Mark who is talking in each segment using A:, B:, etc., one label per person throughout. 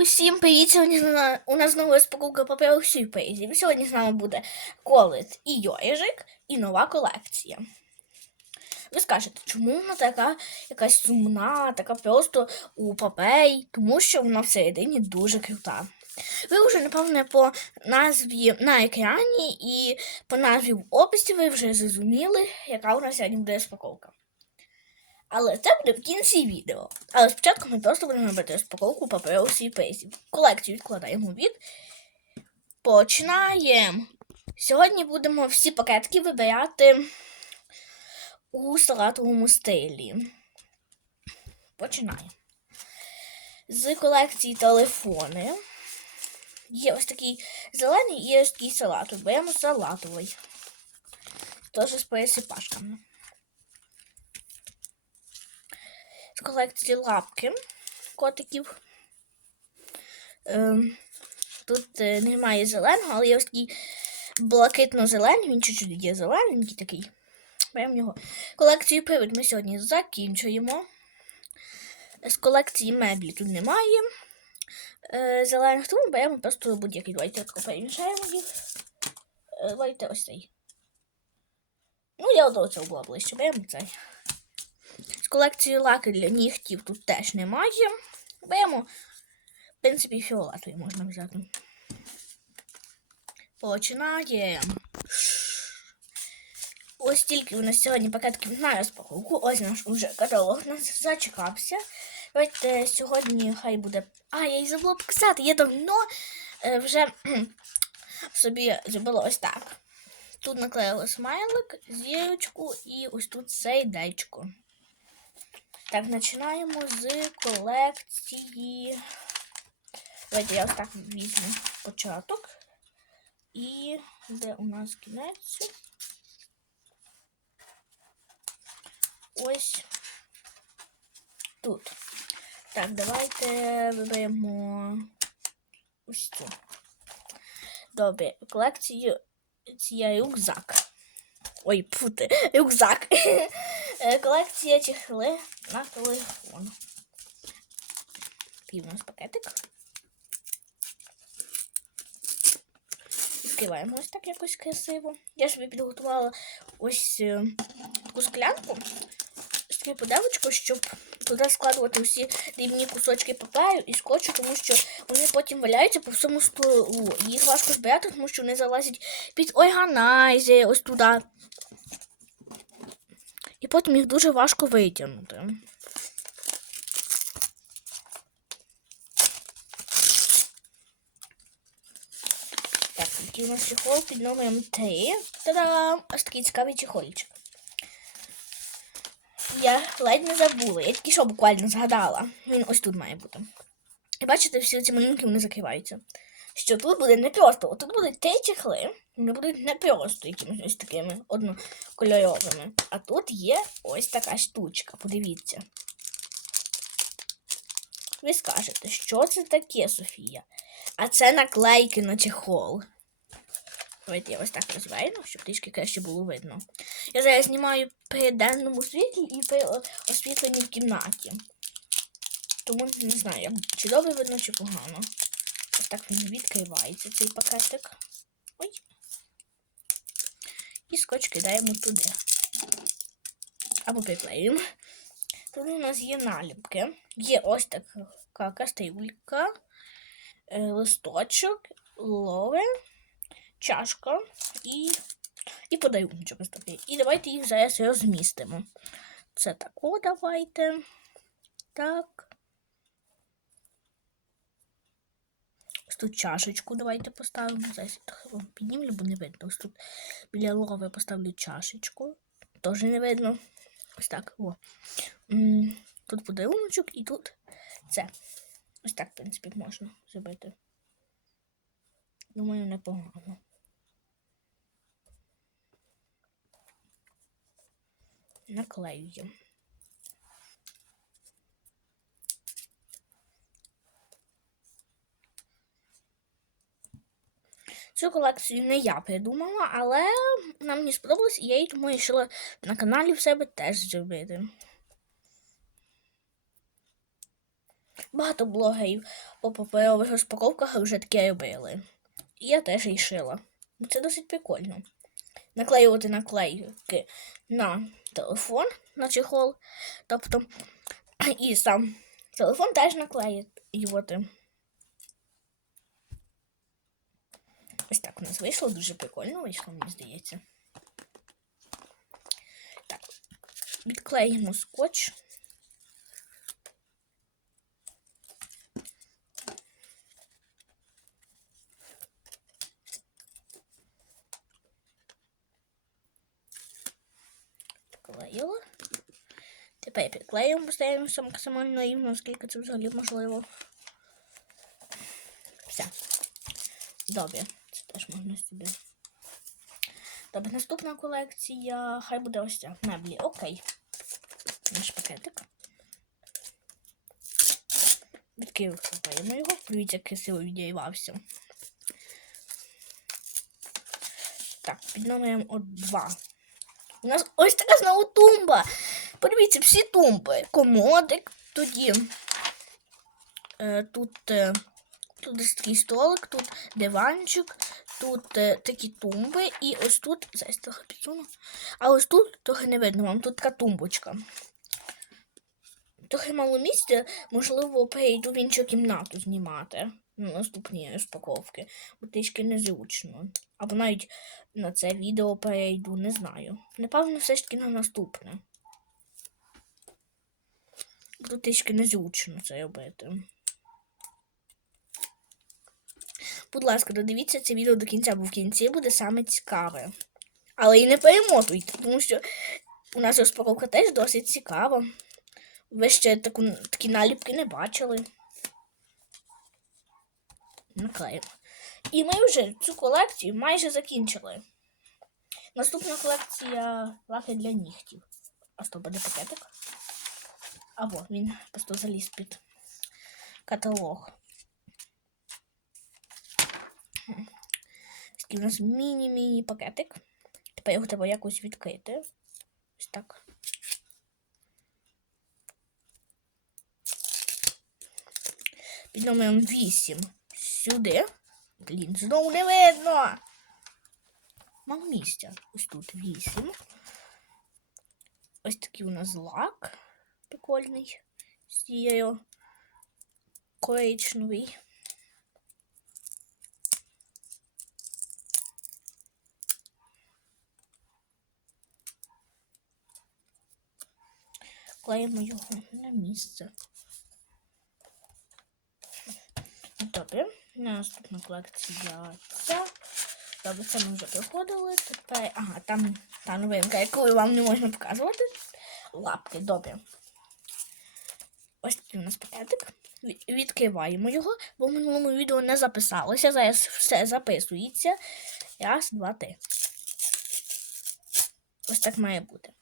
A: Усім привіт! Сьогодні у нас знову розпаковка паперу сюрпризів. Сьогодні з нами буде колет і йожик, і нова колекція. Ви скажете, чому вона така якась сумна, така просто у папері, тому що вона всередині дуже крута. Ви вже, напевне, по назві на екрані і по назві в описі ви вже зрозуміли, яка у нас сьогодні буде розпаковка. Але це буде в кінці відео. Але спочатку ми просто будемо робити розпаковку паперових сюрпризів. Колекцію відкладаємо від. Починаємо. Сьогодні будемо всі пакетки вибирати у салатовому стилі. Починаємо. З колекції телефони. Є ось такий зелений і ось такий салатовий. Беремо салатовий. Теж з пересипашками. З колекції лапки котиків. Ем, тут е, немає зеленого, але є ось такий блакитно-зелений, він чуть-чуть є зелененький такий. Беремо його. Колекцію привид ми сьогодні закінчуємо. З колекції меблі тут немає. Е, зелених, тому беремо просто будь-який. Давайте перемішаємо їх. Е, давайте ось цей. Ну, я до цього була ближче. Беремо цей. З колекції лаки для нігтів тут теж немає. Беремо, в принципі, фіолетовий можна взяти. Починаємо. Ось тільки у нас сьогодні пакетків на розпаковку. Ось наш уже каталог нас зачекався. Давайте сьогодні хай буде. А, я й забула показати. Я давно е, вже собі зробила ось так. Тут наклеїла смайлик, зірочку і ось тут сейдечко. Так, починаємо з колекції. Давайте я ось так візьму початок. І де у нас кінець? Ось тут. Так, давайте виберемо ось цю. Добре, колекцію цієї рюкзак. Ой, пути, рюкзак. Е, Колекція чехли на телефон. Такий у нас пакетик. Відкриваємо ось так якось красиво. Я собі підготувала ось е, таку склянку, ось таку подавочку, щоб туди складувати всі дрібні кусочки паперу і скотчу, тому що вони потім валяються по всьому столу. Їх важко збирати, тому що вони залазять під органайзер, ось туди. І потім їх дуже важко витягнути. Так, у нас чехол під номером 3. Та-дам! Ось такий цікавий чехольчик. Я ледь не забула. Я тільки що буквально згадала. Він ось тут має бути. І бачите, всі ці малюнки вони закриваються. Що тут буде не просто. Тут будуть три чехли, вони будуть не просто якимись такими однокольоровими. А тут є ось така штучка. Подивіться. Ви скажете, що це таке, Софія? А це наклейки на чехол. Давайте я ось так розверну, щоб трішки краще було видно. Я зараз знімаю при денному світлі і при освітленні в кімнаті. Тому не знаю, чи добре видно, чи погано. Ось так він відкривається, цей пакетик. Ой. І скотч кидаємо туди. Або приклеїмо. Тут у нас є наліпки. Є ось така кастрюлька, е, листочок, лови, чашка і, і подарунок ось такий. І давайте їх зараз розмістимо. Це тако давайте. Так. Ось тут чашечку давайте поставимо. Зараз я піднімлю, бо не видно. Ось тут біля лови я поставлю чашечку. Теж не видно. Ось так. О. Тут подаруночок і тут це. Ось так, в принципі, можна зробити. Думаю, непогано. Наклеюємо. Цю колекцію не я придумала, але вона мені сподобалась, і я її тому вирішила на каналі в себе теж зробити. багато блогерів по паперових розпаковках вже таке робили. І я теж її шила. Це досить прикольно. Наклеювати наклейки на телефон, на чехол. Тобто, і сам телефон теж наклеювати. Ось так у нас вийшло, дуже прикольно вийшло, мені здається. Так, відклеїмо скотч. Поклеїла. Тепер підклеїмо, поставимо максимально рівно, наскільки це взагалі можливо. Все. Добре, можна сюди. Добре, наступна колекція. Хай буде ось ця меблі. Окей. Наш пакетик. Відкриваємо його. Дивіться, як красиво відірвався. Так, під номером от 2. У нас ось така знову тумба. Подивіться, всі тумби. Комодик, тоді е, тут, е, тут такий столик, тут диванчик, тут е, такі тумби, і ось тут, зараз трохи підсуну, а ось тут трохи не видно вам, тут така тумбочка. Трохи мало місця, можливо, перейду в іншу кімнату знімати на наступні розпаковки, бо трішки незручно. Або навіть на це відео перейду, не знаю. Напевно, все ж таки на наступне. Бо трішки незручно це робити. Будь ласка, додивіться це відео до кінця, бо в кінці буде саме цікаве. Але і не перемотуйте, тому що у нас розпаковка теж досить цікава. Ви ще таку, такі наліпки не бачили. Наклеїмо. І ми вже цю колекцію майже закінчили. Наступна колекція лаки для нігтів. А що буде пакетик? Або він просто заліз під каталог. Такий у нас міні-міні пакетик. Тепер його треба якось відкрити. Ось так. Під номером 8 сюди. Блін, знову не видно. Мало місця. Ось тут 8. Ось такий у нас лак прикольний. Сією коричневий. Клеїмо його на місце. Добре, наступна колекція ця. Добре, це ми вже проходили. Тепер, ага, там та новинка, яку вам не можна показувати. Лапки, добре. Ось такий у нас пакетик. Відкриваємо його, бо в минулому відео не записалося. Зараз все записується. Раз, два, три. Ось так має бути.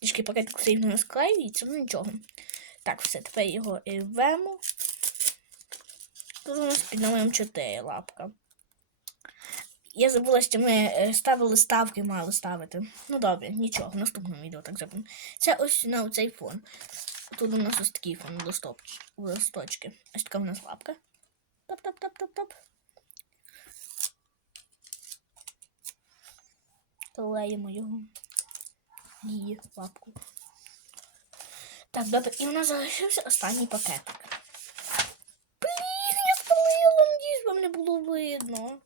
A: Трішки пакетик сильно розклеюється, ну нічого. Так, все, тепер його рвемо. Тут у нас під номером 4 лапка. Я забула, що ми е, ставили ставки, мали ставити. Ну добре, нічого, в наступному відео так зробимо. Це ось на цей фон. Тут у нас ось такий фон листоч- листочки. Ось така у нас лапка. Топ-топ-топ-топ-топ. Клеїмо його. Її лапку. Так, добре, і у нас залишився останній пакетик. Блін, я спалила, надіюсь, вам не було видно.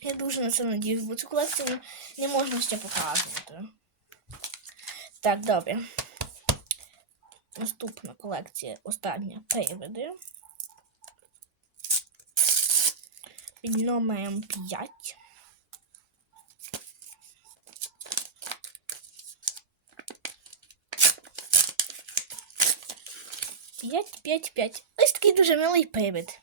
A: Я дуже на це надіюсь, бо цю колекцію не можна ще показувати. Так, добре. Наступна колекція, остання привиди. Під номером 5. П'ять, п'ять, п'ять. Ось такий дуже милий привид.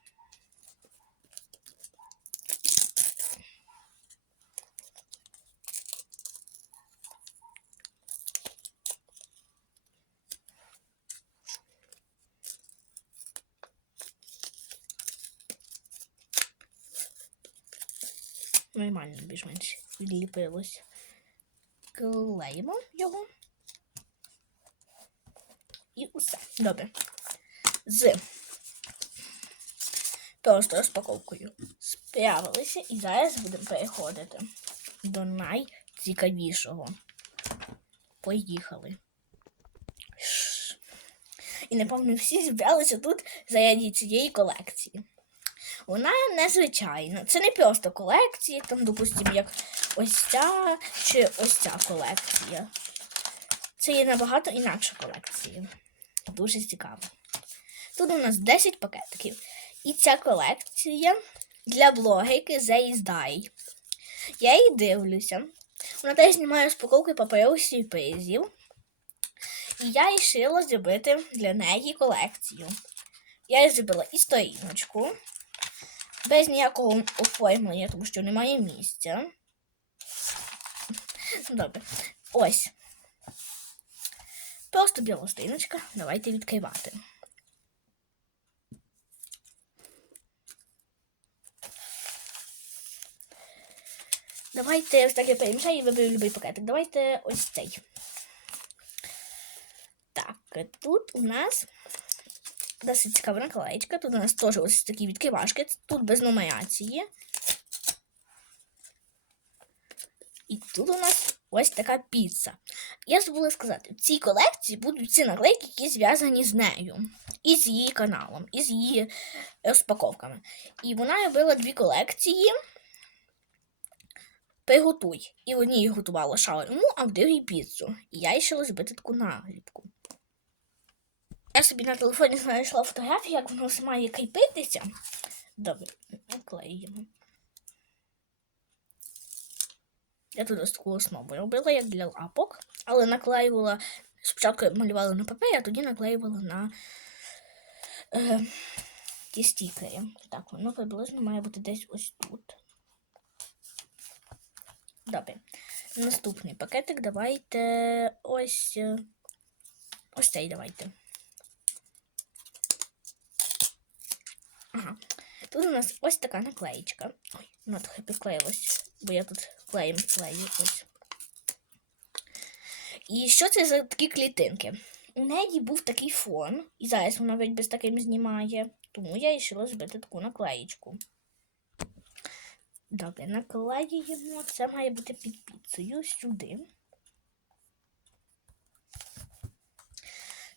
A: Нормально більш-менш відліпилось. Клеїмо його. І усе. Добре. З просто розпаковкою справилися, і зараз будемо переходити до найцікавішого. Поїхали. І напевно всі зібралися тут заради цієї колекції. Вона незвичайна. Це не просто колекції, там, допустимо, як ось ця чи ось ця колекція. Це є набагато інакша колекція. Дуже цікаво. Тут у нас 10 пакетиків. І ця колекція для блогерки Зейздай. Я її дивлюся. Вона теж знімає розпаковки паперових сюрпризів. І я вирішила зробити для неї колекцію. Я зробила і сторіночку, без ніякого оформлення, тому що немає місця. Добре. Ось. Просто біла сторіночка. Давайте відкривати. Давайте ось так я перемішаю і виберу любий пакетик. Давайте ось цей. Так, тут у нас досить цікава наклеєчка. Тут у нас теж ось такі відкривашки. Тут без нумерації. І тут у нас ось така піца. Я забула сказати, в цій колекції будуть ці наклейки, які зв'язані з нею, і з її каналом, і з її розпаковками. І вона робила дві колекції. Приготуй. І в одній готувала шаурму, а в другій піцу. І я вирішила зробити таку нагліпку. Я собі на телефоні знайшла фотографію, як воно має кріпитися. Добре, наклеїмо. Я тут ось таку основу робила, як для лапок, але наклеювала. Спочатку малювала на папері, а тоді наклеювала на е, ті стікери. Так, воно приблизно має бути десь ось тут. Добре. Наступний пакетик давайте ось е, ось цей давайте. Ага. Тут у нас ось така наклеєчка. Ой, вона трохи приклеїлась, бо я тут клеєм клею ось. І що це за такі клітинки? У неї був такий фон, і зараз вона ведь без таким знімає, тому я вирішила зробити таку наклеєчку. Добре, наклеюємо. Це має бути під піцею сюди.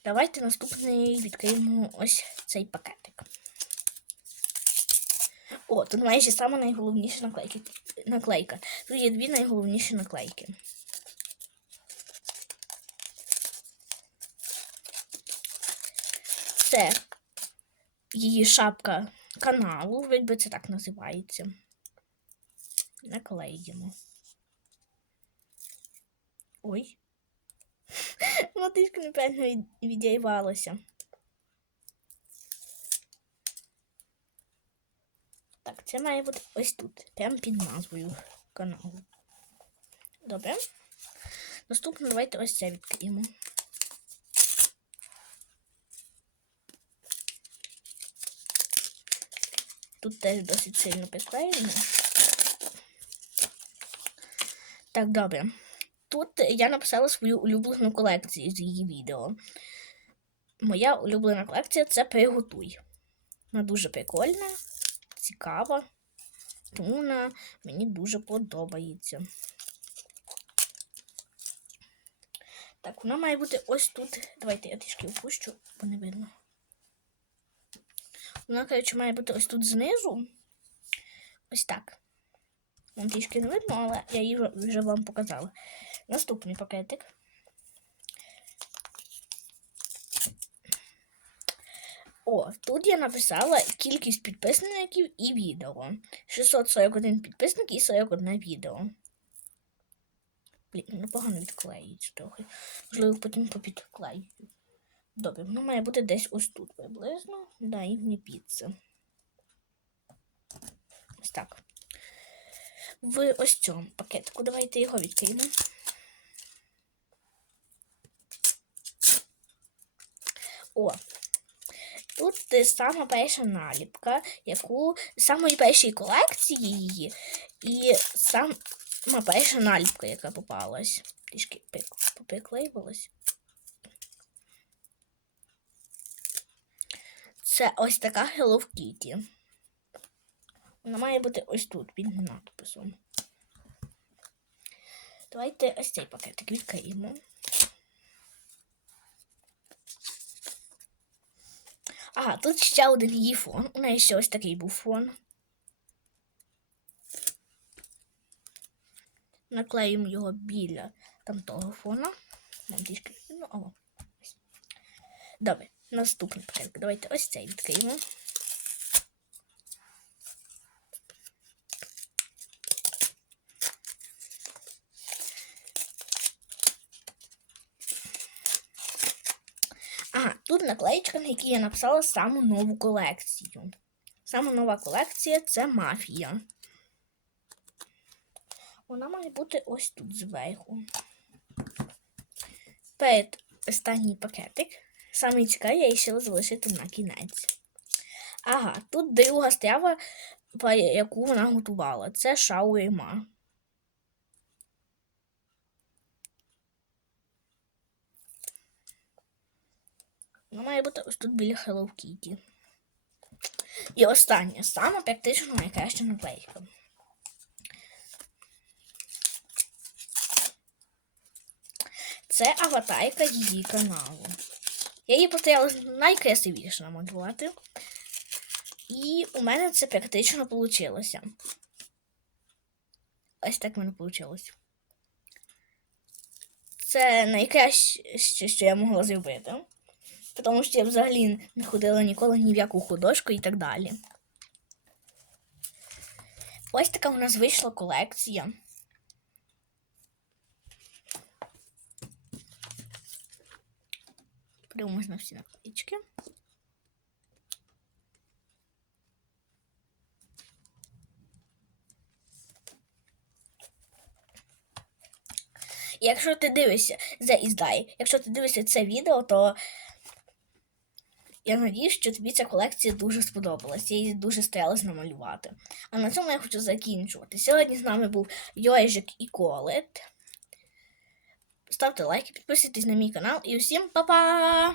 A: Давайте наступний відкриємо ось цей пакетик. О, тут майже саме найголовніша наклейки. наклейка. Тут є дві найголовніші наклейки. Це її шапка каналу, якби це так називається. Наклеїмо. Ой. Воно трішки неправильно відірвалося. Так, це має бути ось тут, прямо під назвою каналу. Добре. Наступно давайте ось це відкриємо. Тут теж досить сильно приклеєно. Так, добре. Тут я написала свою улюблену колекцію з її відео. Моя улюблена колекція це приготуй. Вона дуже прикольна цікава, тому вона мені дуже подобається. Так, вона має бути ось тут. Давайте я трішки опущу, бо не видно. Вона, коротше, має бути ось тут знизу. Ось так. Вон трішки не видно, але я її вже вам показала. Наступний пакетик. О, тут я написала кількість підписників і відео. 641 підписник і 41 відео. Блін, непогано відклеюється трохи. Можливо, потім попідклею. Добре, воно має бути десь ось тут приблизно. Да, і в піца. Ось так. В ось цьому пакетику. Давайте його відкриємо. О, Тут сама перша наліпка, яку самої першої колекції її, і сама перша наліпка, яка попалась. Трішки поприклеювалась. Це ось така Hello Kitty. Вона має бути ось тут під надписом. Давайте ось цей пакетик відкриємо. Ага, тут ще один її фон. У неї ще ось такий був фон. Наклеїмо його біля там того фона. Нам трішки ну. Добре, наступний пакетик. Давайте ось цей відкриємо. Ага, тут наклеїчка, на якій я написала саму нову колекцію. Сама нова колекція це мафія. Вона має бути ось тут зверху. Перед останній пакетик. Саме цікаве, я вирішила залишити на кінець. Ага, тут друга страва, яку вона готувала. Це шаурма. Вона має бути ось тут біля Hello Kitty. І остання, сама практично найкраща наклейка. Це аватарка її каналу. Я її постаралась найкрасивіше намалювати. І у мене це практично вийшло. Ось так в мене вийшло. Це найкраще, що я могла зробити. Тому що я взагалі не ходила ніколи ні в яку художку і так далі. Ось така у нас вийшла колекція. Подивимось на всі наклеїчки. Якщо ти дивишся is Die, якщо ти дивишся це відео, то я надіюсь, що тобі ця колекція дуже сподобалась. Я її дуже старалась намалювати. А на цьому я хочу закінчувати. Сьогодні з нами був Йойжик і Колет. Ставте лайки, підписуйтесь на мій канал і усім па-па!